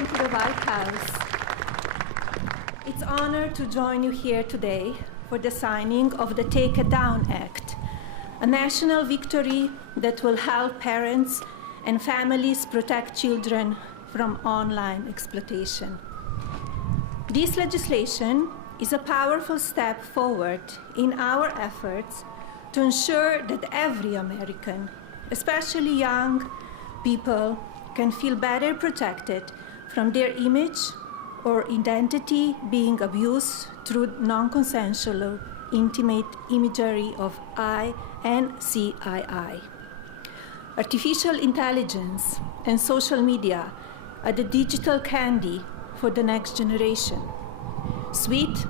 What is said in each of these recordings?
welcome to the White House. It's an honor to join you here today for the signing of the Take It Down Act, a national victory that will help parents and families protect children from online exploitation. This legislation is a powerful step forward in our efforts to ensure that every American, especially young people, can feel better protected from their image or identity being abused through non-consensual intimate imagery of I and CII. Artificial intelligence and social media are the digital candy for the next generation. Sweet,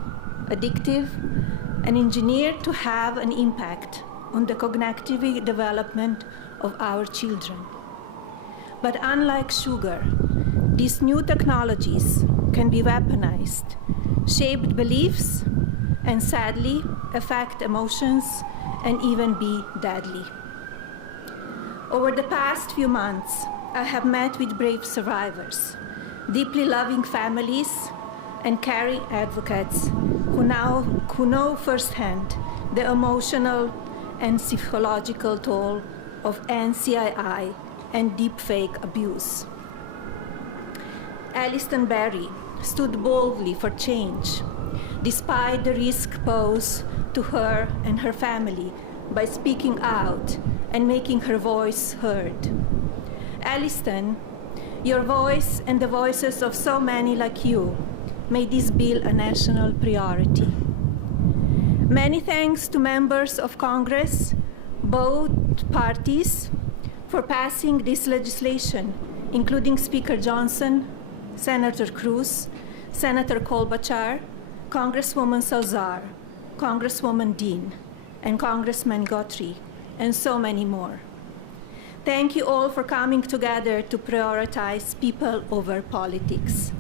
addictive, and engineered to have an impact on the cognitive development of our children. But unlike sugar, these new technologies can be weaponized, shape beliefs, and sadly affect emotions and even be deadly. Over the past few months, I have met with brave survivors, deeply loving families, and caring advocates who know firsthand the emotional and psychological toll of NCII and deepfake abuse. Alliston Berry stood boldly for change, despite the risk posed to her and her family by speaking out and making her voice heard. Alliston, your voice and the voices of so many like you made this bill a national priority. Many thanks to members of Congress, both parties, for passing this legislation, including Speaker Johnson, Senator Cruz, Senator Klobuchar, Congresswoman Salazar, Congresswoman Dean, and Congressman Guthrie, and so many more. Thank you all for coming together to prioritize people over politics.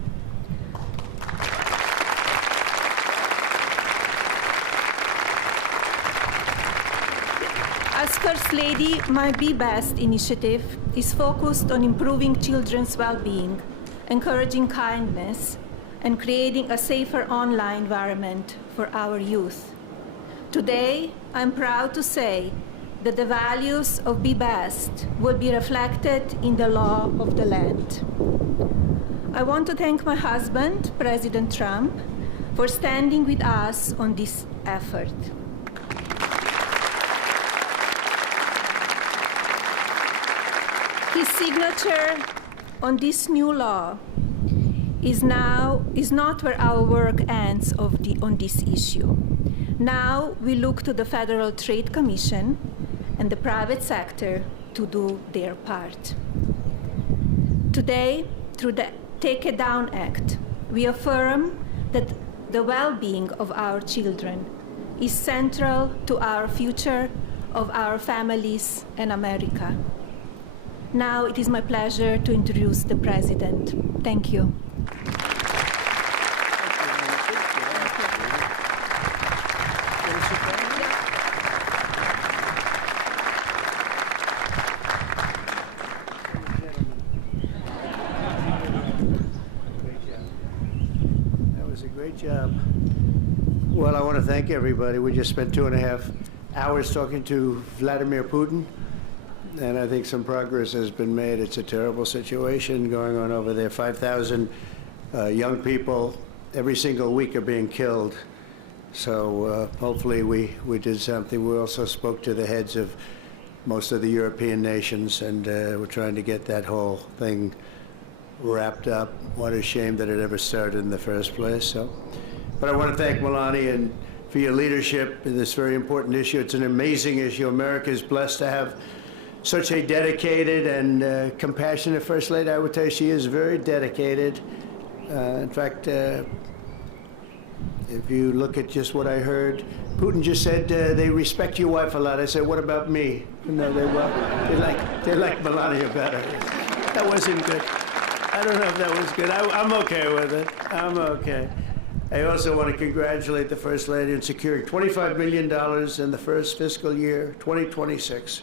As First Lady, my Be Best initiative is focused on improving children's well-being, encouraging kindness, and creating a safer online environment for our youth. Today, I'm proud to say that the values of Be Best will be reflected in the law of the land. I want to thank my husband, President Trump, for standing with us on this effort. His signature on this new law is not where our work ends on this issue. Now we look to the Federal Trade Commission and the private sector to do their part. Today, through the Take It Down Act, we affirm that the well-being of our children is central to our future of our families and America. Now it is my pleasure to introduce the President. Thank you. That was a great job. Well, I want to thank everybody. We just spent 2.5 hours talking to Vladimir Putin. And I think some progress has been made. It's a terrible situation going on over there. 5,000 young people every single week are being killed. So hopefully we did something. We also spoke to the heads of most of the European nations, and we're trying to get that whole thing wrapped up. What a shame that it ever started in the first place. So, but I want to thank Melania and for your leadership in this very important issue. It's an amazing issue. America is blessed to have such a dedicated and compassionate First Lady. I would tell you she is very dedicated. In fact, if you look at just what I heard, Putin just said they respect your wife a lot. I said, what about me? No, they like Melania better. That wasn't good. I don't know if that was good. I'm okay with it. I'm okay. I also want to congratulate the First Lady in securing $25 million in the first fiscal year, 2026.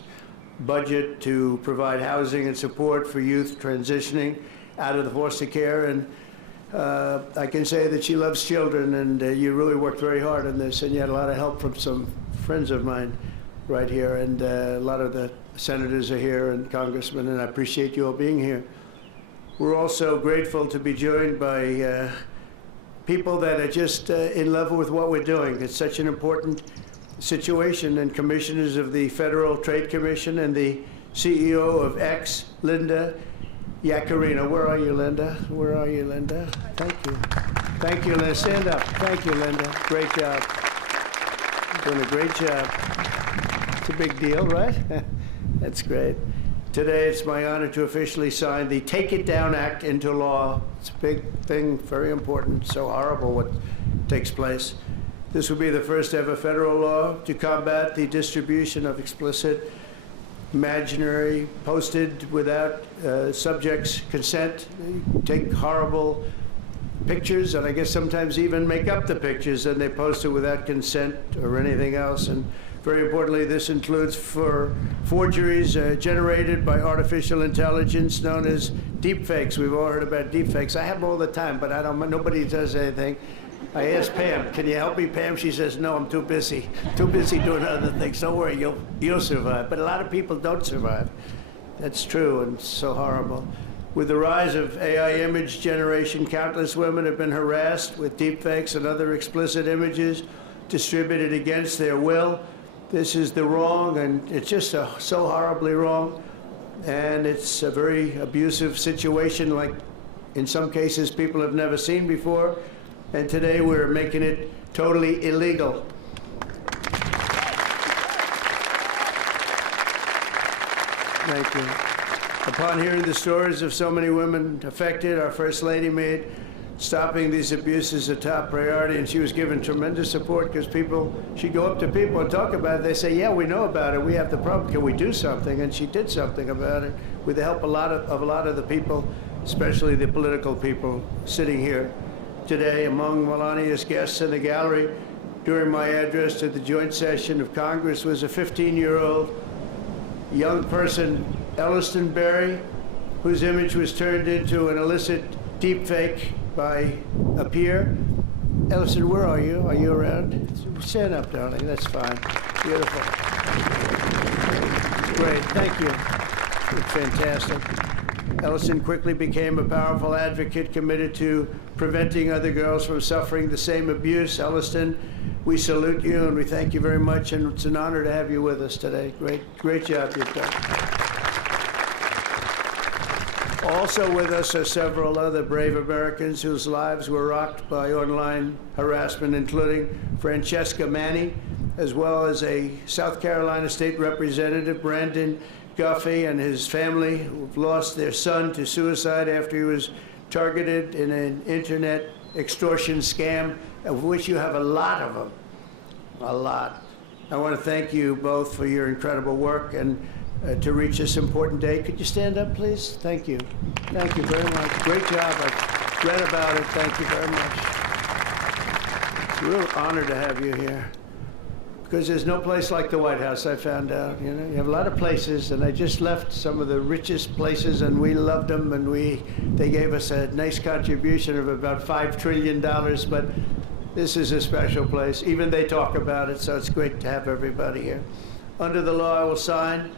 Budget to provide housing and support for youth transitioning out of the foster care, and I can say that she loves children, and you really worked very hard on this, and you had a lot of help from some friends of mine right here, and a lot of the senators are here and congressmen, and I appreciate you all being here. We're also grateful to be joined by people that are just in love with what we're doing. It's such an important situation, and commissioners of the Federal Trade Commission and the CEO of X, Linda Yaccarino. Where are you, Linda? Where are you, Linda? Thank you. Thank you, Linda. Stand up. Thank you, Linda. Great job. Doing a great job. It's a big deal, right? That's great. Today, it's my honor to officially sign the Take It Down Act into law. It's a big thing, very important, so horrible what takes place. This will be the first ever federal law to combat the distribution of explicit, imaginary, posted without subjects' consent. They take horrible pictures, and I guess sometimes even make up the pictures, and they post it without consent or anything else. And very importantly, this includes for forgeries generated by artificial intelligence known as deepfakes. We've all heard about deepfakes. I have them all the time, but nobody does anything. I asked Pam, can you help me, Pam? She says, no, I'm too busy. Too busy doing other things. Don't worry, you'll survive. But a lot of people don't survive. That's true, and so horrible. With the rise of AI image generation, countless women have been harassed with deepfakes and other explicit images distributed against their will. This is the wrong, and it's just so horribly wrong. And it's a very abusive situation, like in some cases people have never seen before. And today we're making it totally illegal. Thank you. Upon hearing the stories of so many women affected, our First Lady made stopping these abuses a top priority, and she was given tremendous support because she'd go up to people and talk about it. They say, yeah, we know about it. We have the problem. Can we do something? And she did something about it with the help of a lot of the people, especially the political people sitting here today. Among Melania's guests in the gallery during my address to the joint session of Congress was a 15-year-old young person, Elliston Berry, whose image was turned into an illicit deepfake by a peer. Elliston, where are you? Are you around? Stand up, darling. That's fine. Beautiful. Great. Thank you. It's fantastic. Elliston quickly became a powerful advocate committed to preventing other girls from suffering the same abuse. Elliston, we salute you and we thank you very much, and it's an honor to have you with us today. Great job you've done. Also with us are several other brave Americans whose lives were rocked by online harassment, including Francesca Manny, as well as a South Carolina State Representative, Brandon Guffey, and his family, who've lost their son to suicide after he was targeted in an internet extortion scam, of which you have a lot of them, a lot. I want to thank you both for your incredible work and to reach this important day. Could you stand up, please? Thank you. Thank you very much. Great job. I've read about it. Thank you very much. It's a real honor to have you here, because there's no place like the White House, I found out. You know, you have a lot of places, and I just left some of the richest places, and we loved them, and they gave us a nice contribution of about $5 trillion, but this is a special place. Even they talk about it, so it's great to have everybody here. Under the law I will sign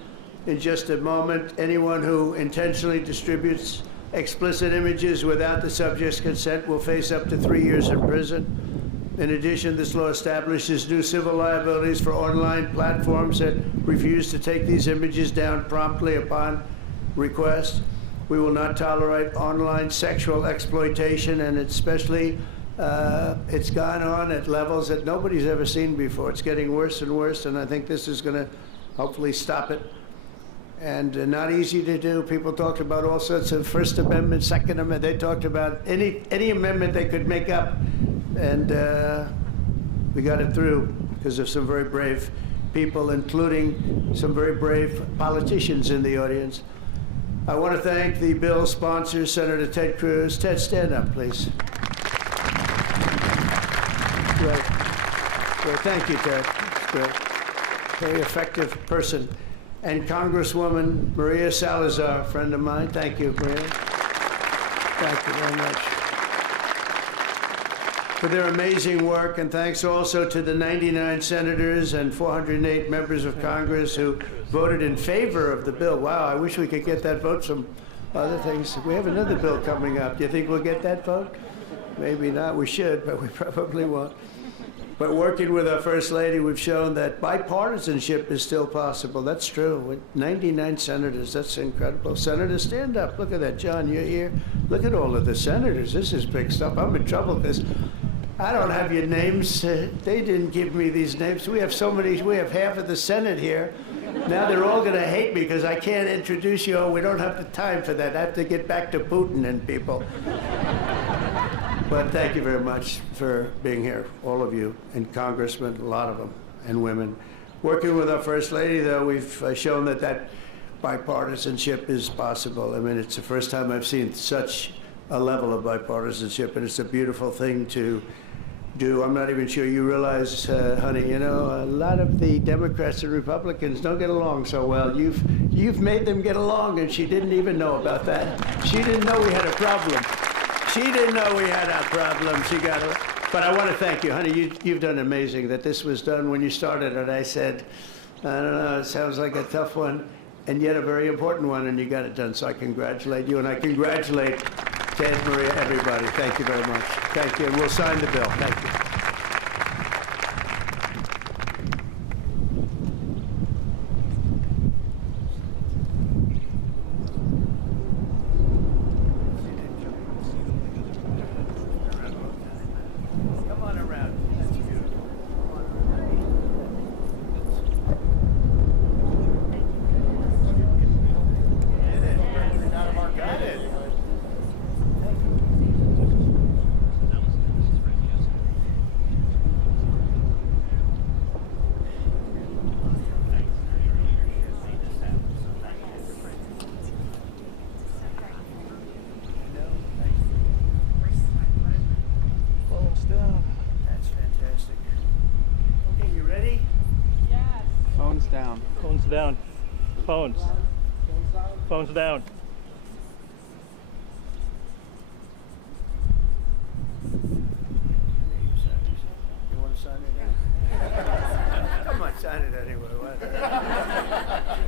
in just a moment, anyone who intentionally distributes explicit images without the subject's consent will face up to 3 years in prison. In addition, this law establishes new civil liabilities for online platforms that refuse to take these images down promptly upon request. We will not tolerate online sexual exploitation, and especially it's gone on at levels that nobody's ever seen before. It's getting worse and worse, and I think this is going to hopefully stop it. And not easy to do. People talked about all sorts of First Amendment, Second Amendment. They talked about any amendment they could make up. And we got it through because of some very brave people, including some very brave politicians in the audience. I want to thank the bill's sponsor, Senator Ted Cruz. Ted, stand up, please. Great. Great. Thank you, Ted. Great. Very effective person. And Congresswoman Maria Salazar, a friend of mine. Thank you, Maria. Thank you very much for their amazing work, and thanks also to the 99 senators and 408 members of Congress who voted in favor of the bill. Wow, I wish we could get that vote. Some other things. We have another bill coming up. Do you think we'll get that vote? Maybe not. We should, but we probably won't. But working with our First Lady, we've shown that bipartisanship is still possible. That's true. With 99 senators, that's incredible. Senators, stand up. Look at that. John, you're here. Look at all of the senators. This is big stuff. I'm in trouble because I don't have your names. They didn't give me these names. We have so many. We have half of the Senate here. Now they're all going to hate me because I can't introduce you. Oh, we don't have the time for that. I have to get back to Putin and people. But thank you very much for being here, all of you, and congressmen, a lot of them, and women. Working with our First Lady, though, we've shown that bipartisanship is possible. I mean, it's the first time I've seen such a level of bipartisanship, and it's a beautiful thing to do. I'm not even sure you realize, honey, you know, a lot of the Democrats and Republicans don't get along so well. You've made them get along, and she didn't even know about that. She didn't know we had a problem. She didn't know we had a problem. She got it. But I want to thank you, honey. You've done amazing. That this was done when you started it. I said, I don't know, it sounds like a tough one, and yet a very important one, and you got it done. So I congratulate you, and I congratulate Ted, Maria, everybody. Thank you very much. Thank you. And we'll sign the bill. Thank you. Down. Phones down. Phones. Phones down. You want to sign it? Come on, sign it anyway.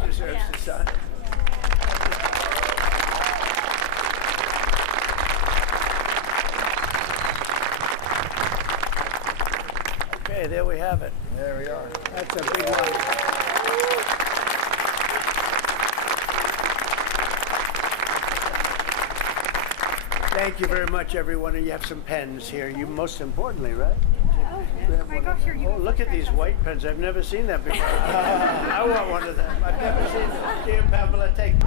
She deserves to sign it. Okay, there we have it. There we are. That's a big one. Thank you very much, everyone. And you have some pens here. You most importantly, right? Oh my gosh, oh, look at these white pens. I've never seen that before. I want one of them. I've never seen them. Dear Pamela, take